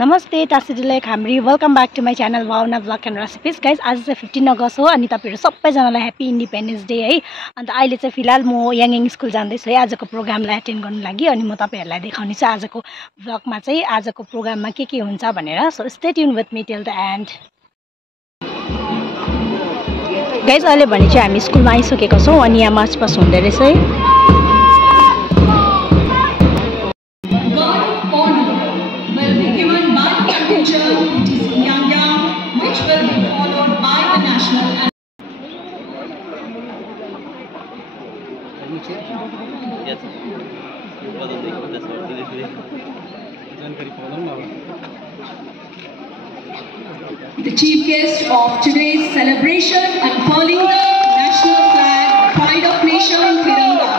नमस्ते तासिजुलाई खामरी welcome back to my channel Bhavna blog and recipes guys आज चाहिँ 15 अगस्त हो अनि तपाईहरु सबैजनालाई ह्यापी इन्डिपेन्डेन्स डे है। अन्त अहिले चाहिँ फिलहाल म याङयाङ स्कुल जाँदैछु है आजको प्रोग्रामलाई एटेन्ड गर्नु लागि। अनि म तपाईहरुलाई देखाउने छु आजको ब्लगमा चाहिँ आजको प्रोग्राममा के हुन्छ भनेर। So stay tune with me till the and. Guys अहिले भने चाहिँ हामी स्कुलमा आइसकेको छौं अनि यहाँ मार्च पास हुँदै रहेछ है। Which will be followed by the national The chief guest of today's celebration unfurling the national flag, pride of nation, Tiranga.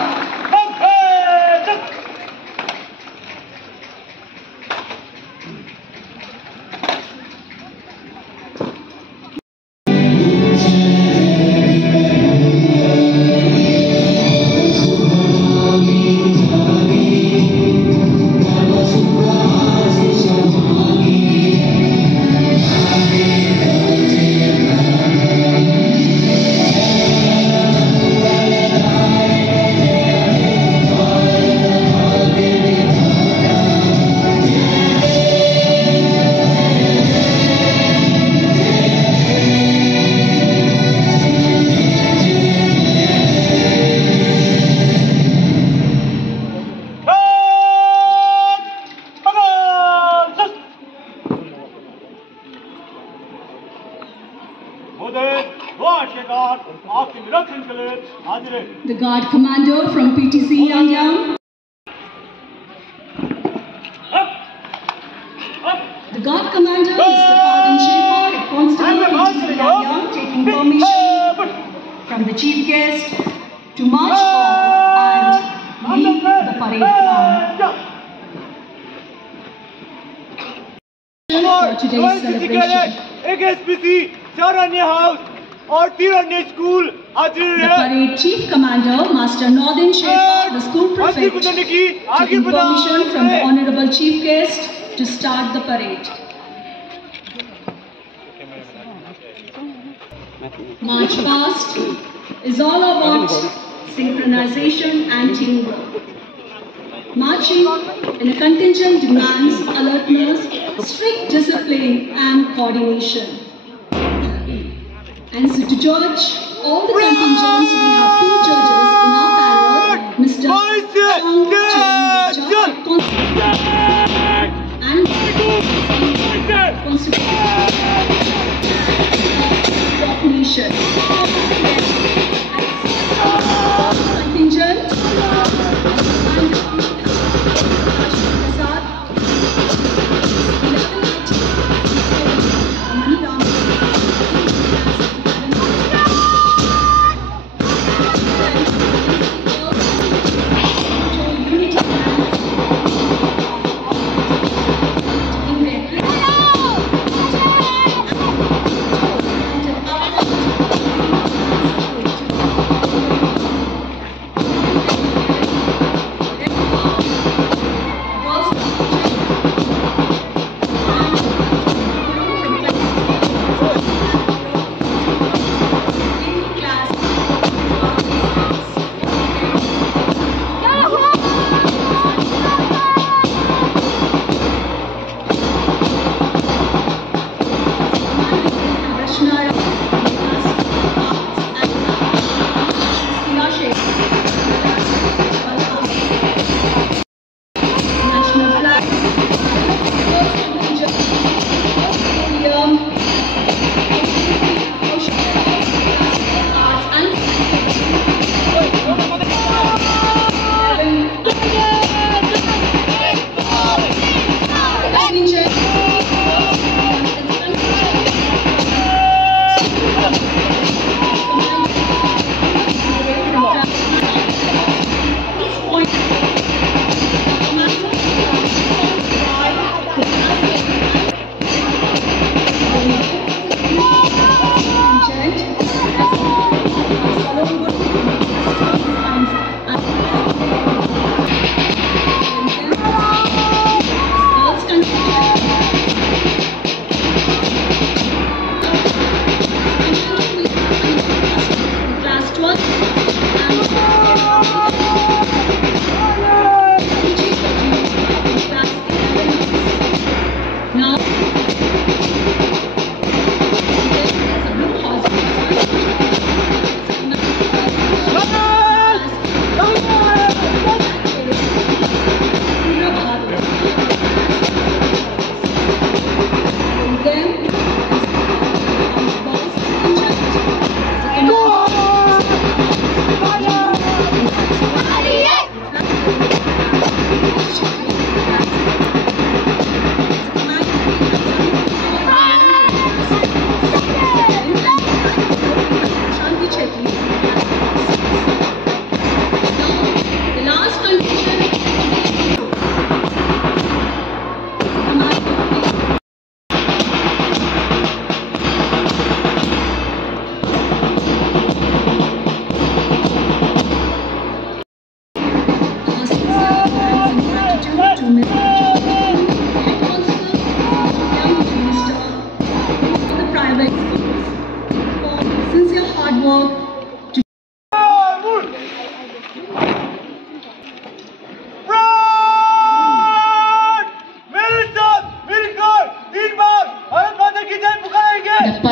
The Guard Commander from PTC Yangyang. The Guard Commander, Mr. Pardon Schaefer, Constable PTC Yangyang, taking permission from the Chief Guest to march off and lead the parade ground. For today's celebration. The parade chief commander, Master Northern Schaefer, the school prefect, taking permission from the honorable chief guest to start the parade. March past is all about synchronization and teamwork. Marching in a contingent demands alertness, strict discipline and coordination. And so to judge all the contingents, we have two judges in our panel, Mr. and Constitution contingent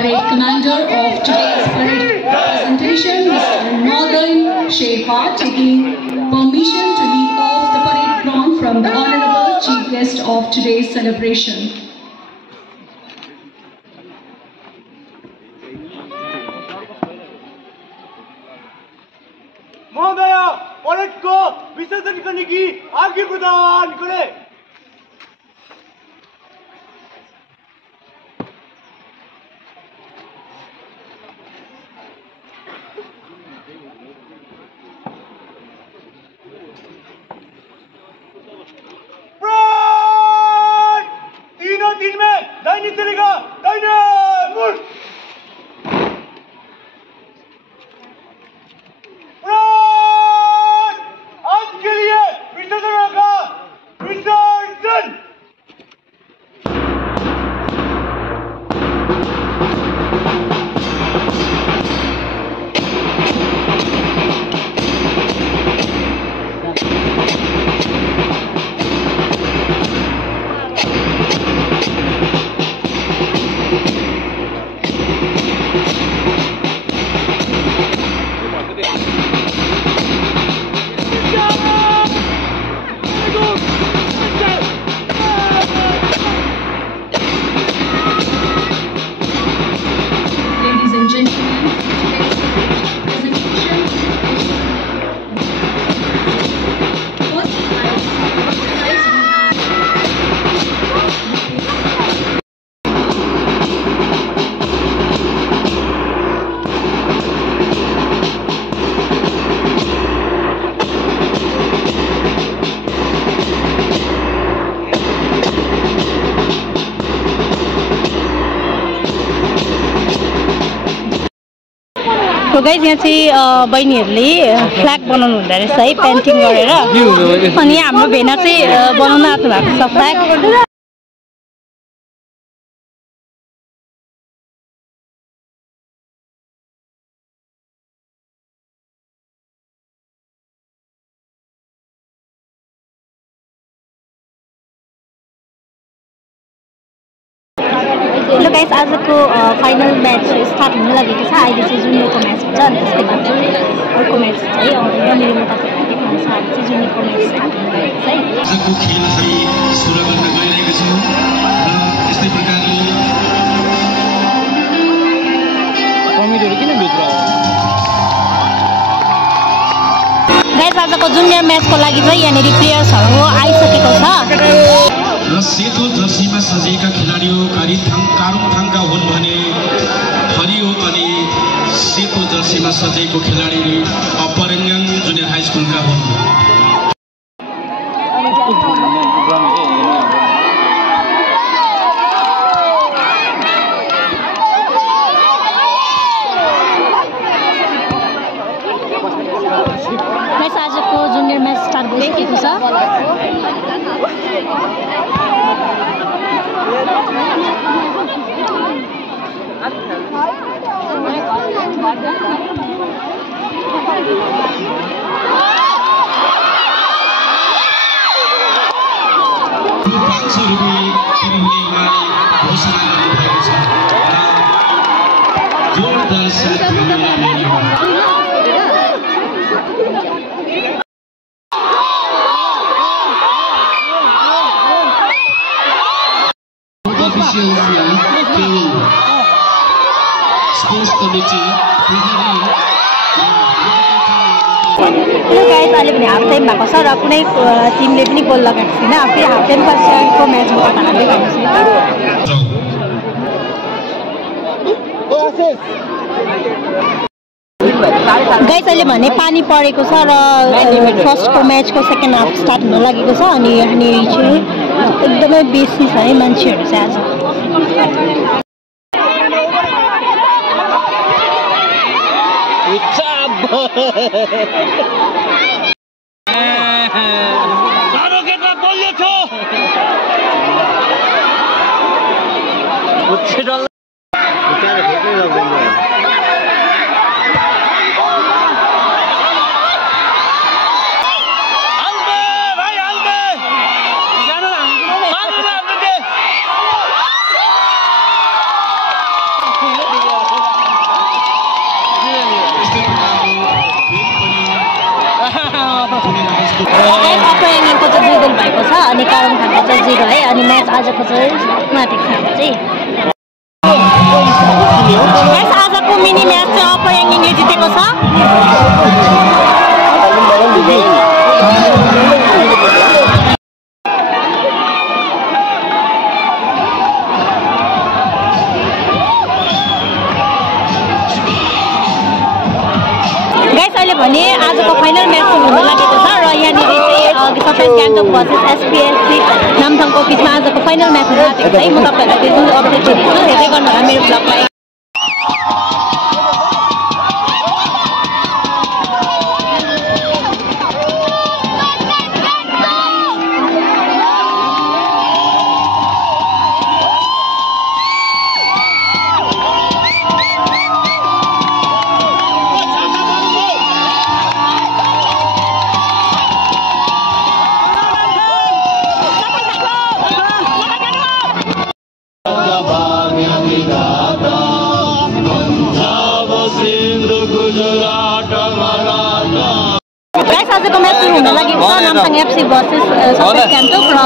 Parade Commander of today's parade presentation, Mr. Northern Sherpa, taking permission to lead off the parade ground from the Honorable Chief Guest of today's celebration. महोदय परेडको विसर्जनको निम्ति आज्ञा प्रदान गरे। तीनों दिन में दाहिने चलेगा, दाहिने मुड़। आज के लिए विसर्जन होगा, विसर्जन। So guys, यहाँ चाहिँ बहिनीहरुले फ्ल्याग बनाउनु हुँदै रहेछ है पेन्टिङ गरेर अनि हाम्रो भेना चाहिँ बनाउन आत्नु भएको छ फ्ल्याग। हेलो गाइस, आजको फाइनल म्याच स्टार्ट हुन लागेको छ। अहिले चाहिँ जुनियरको म्याच हुन्छ अनि त्यसको बाद चाहिँ अर्को म्याच चाहिँ आउँदैन। मेरो तपाईँहरूले देख्नु छ, अहिले चाहिँ जुनियरको म्याच स्टार्ट हुन लागेको छ है। आजको खेल हामी सुरु गर्न गइरहेको छौँ र यस्तै प्रकारले कमिटीहरु किन भित्र गाइस, आजको जुनियर म्याचको लागि चाहिँ यहाँनिर प्लेयर्सहरू आइसकेको छ र सेतो जर्सीमा सजिएका खेलाडीहरू कारुङथाङका हुन् भने हरियो अनि सेतो जर्सीमा सजिएको खेलाडीहरू अपरङ्गाङ जुनियर हाई स्कुलका हुन्। आजको जुनियर म्याच स्टार्ट भइसकेको छ। हेलो गाइस, अहिले पनि हाफ टाइम भएको छ र कुनै टिमले पनि गोल लगाएको छैन। फेरि हाफ टाइम पछिको म्याचमा हाल्दै गर्नुहोस् गाइस। अहिले भने पानी परेको छ र फर्स्टको म्याचको सेकेन्ड हाफ स्टार्ट हुन लागेको छ अनि यहाँनिर चाहिँ एकदमै बेसी छ है मान्छेहरू चाहिँ आज। गोल भएको छ अनि कारम खाना चाहिँ 0 है अनि म्याच आजको चाहिँ माथि खाना चाहिँ आजको मिनी म्याच चाहिँ अप्पर याङयाङले जितेको छ अहिले भने आजको फाइनल म्याच हुन लागेको छ र यहाँनिर चाहिँ 27 गान्तोक भर्सेस एसपीएससी नामथङको बिचमा आजको फाइनल म्याच हुन लागेको छ है म तपाईहरुलाई जुन अपडेट दिन्छु हेर्दै गर्नुहोला मेरो ब्लगलाई आजको म्याच सुरु हुन लागेको छ नामथङ एफसी भर्सेस 27 गान्तोक र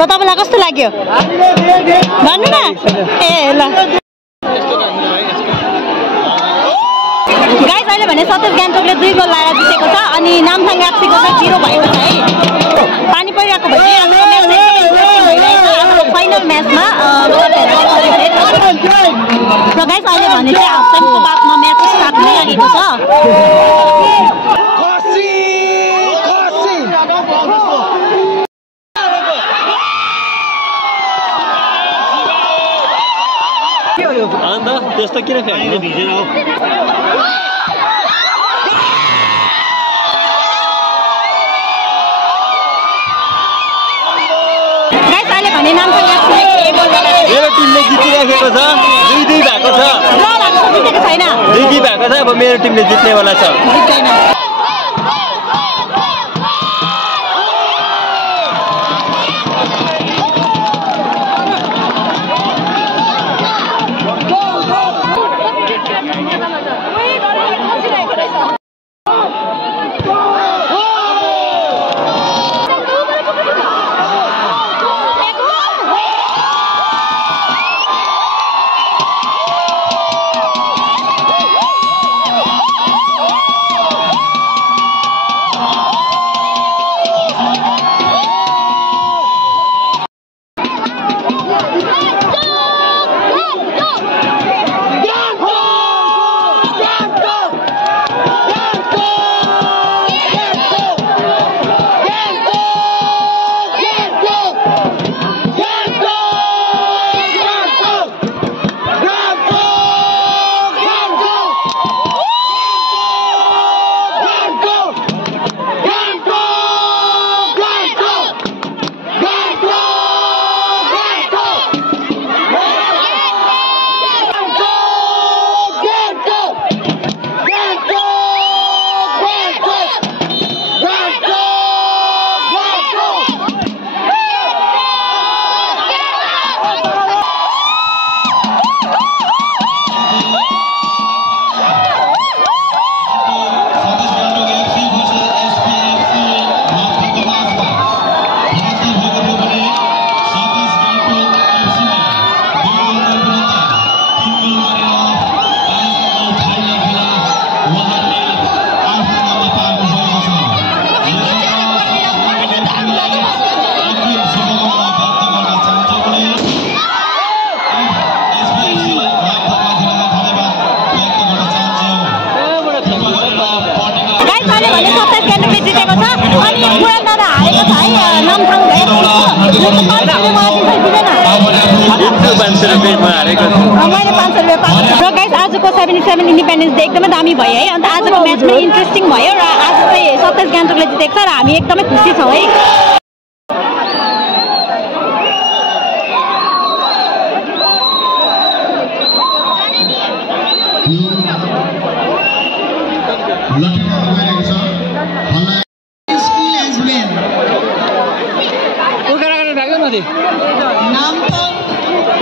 त तपाईँलाई कस्तो लाग्यो भन्नु न ए ल गाइस अहिले भने सतेज गान्तोकले 2 गोल लाएर जितेको छ अनि नामथाङ एफसीको चाहिँ 0 भएको छ है पानी परिरहेको भए हाम्रो म्याच भइरहेको फाइनल म्याचमा र गाइस अहिले भने चाहिँ हाफ टाइमको बादमा म्याच स्टार्ट भइरहेको छ अन्त त्यस्तो किन फ्याक्ने भिजेन हो भने नामथाङ एफसीले मेरो टिमले जितिराखेको छ 2-2 भएको छ जितेको छैन 2-2 भएको छ अब मेरो टिमले जित्नेवाला छ जित्दैन आजको 77 इन्डिपेन्डेन्स डे एकदमै दामी भयो है अन्त आजको म्याच पनि इन्ट्रेस्टिङ भयो र आज चाहिँ सतेज गान्तोकले जितेको छ र हामी एकदमै खुसी छौँ है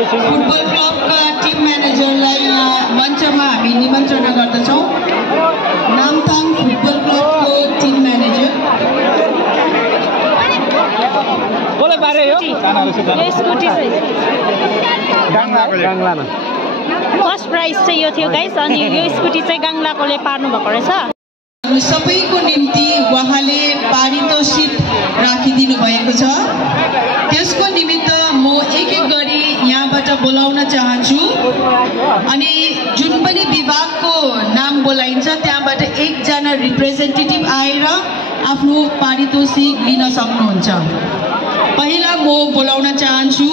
फुटबल क्लबका टिम म्यानेजरलाई यहाँ मञ्चमा हामी निमन्त्रण गर्दछौँ नामथाङ फुटबल क्लबको टिम म्यानेजर फर्स्ट प्राइज चाहिँ यो थियो गाइस अनि यो स्कुटी चाहिँ गाङ्लाकोले पार्नु भएको रहेछ सबैको निम्ति उहाँले पारितोषिक राखिदिनु भएको छ त्यसको निमित्त म एक एक गरी यहाँबाट बोलाउन चाहन्छु अनि जुन पनि विभागको नाम बोलाइन्छ त्यहाँबाट एकजना रिप्रेजेन्टेटिभ आएर आफ्नो पारितोषिक लिन सक्नुहुन्छ पहिला म बोलाउन चाहन्छु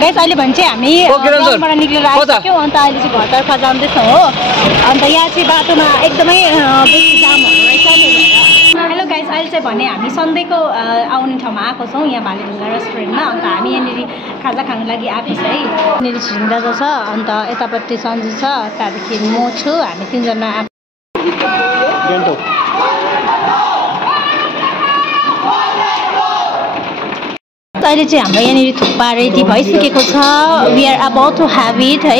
गाइस अहिले भने चाहिँ हामी गाउँबाट निक्लेर आइसक्यौँ अन्त अहिले चाहिँ घरतर्फ जाँदैछौँ हो अन्त यहाँ चाहिँ बाटोमा एकदमै बेसी जामहरू रहेछ हेलो गाइस अहिले चाहिँ भने हामी सन्डेको आउने ठाउँमा आएको छौँ यहाँ भालेढुङ्गा रेस्टुरेन्टमा अन्त हामी यहाँनिर खाजा खानु लागि आएको छ है यहाँनिर छिरिङ दाजु छ अन्त यतापट्टि सन्जु छ त्यहाँदेखि म छु हामी 3 जना अहिले चाहिँ हाम्रो यहाँनिर थुक्पा रेडी भइसकेको छ we are about to have it है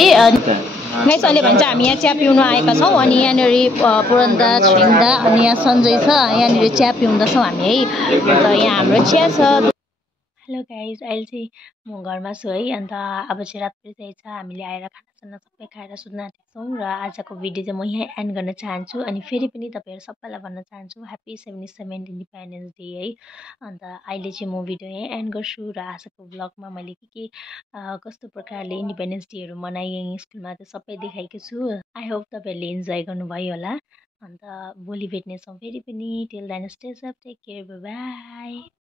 गाइस अहिले भने चाहिँ हामी यहाँ चिया पिउन आएका छौँ अनि यहाँनिर पुरन्दा छिरिङदा अनि यहाँ सञ्जय छ यहाँनिर चिया पिउँदैछौँ हामी है अन्त यहाँ हाम्रो चिया छ हेलो गाइज, अहिले चाहिँ म घरमा छु है। अन्त अब चाहिँ रात परिसकेको छ, हामीले आएर खानासाना सबै खाएर सुत्न आँटेको छौँ। र आजको भिडियो चाहिँ म यहीँ एन्ड गर्न चाहन्छु। अनि फेरि पनि तपाईँहरू सबैलाई भन्न चाहन्छु ह्याप्पी 77th इन्डिपेन्डेन्स डे है। अन्त अहिले चाहिँ म भिडियो यहीँ एन्ड गर्छु। र आजको ब्लगमा मैले के कस्तो प्रकारले इन्डिपेन्डेन्स डेहरू मनाएँ स्कुलमा त्यो सबै देखाएको छु। आई होप तपाईँहरूले इन्जोय गर्नुभयो होला। अन्त भोलि भेट्नेछौँ फेरि पनि। Till then stay safe, take care, bye by.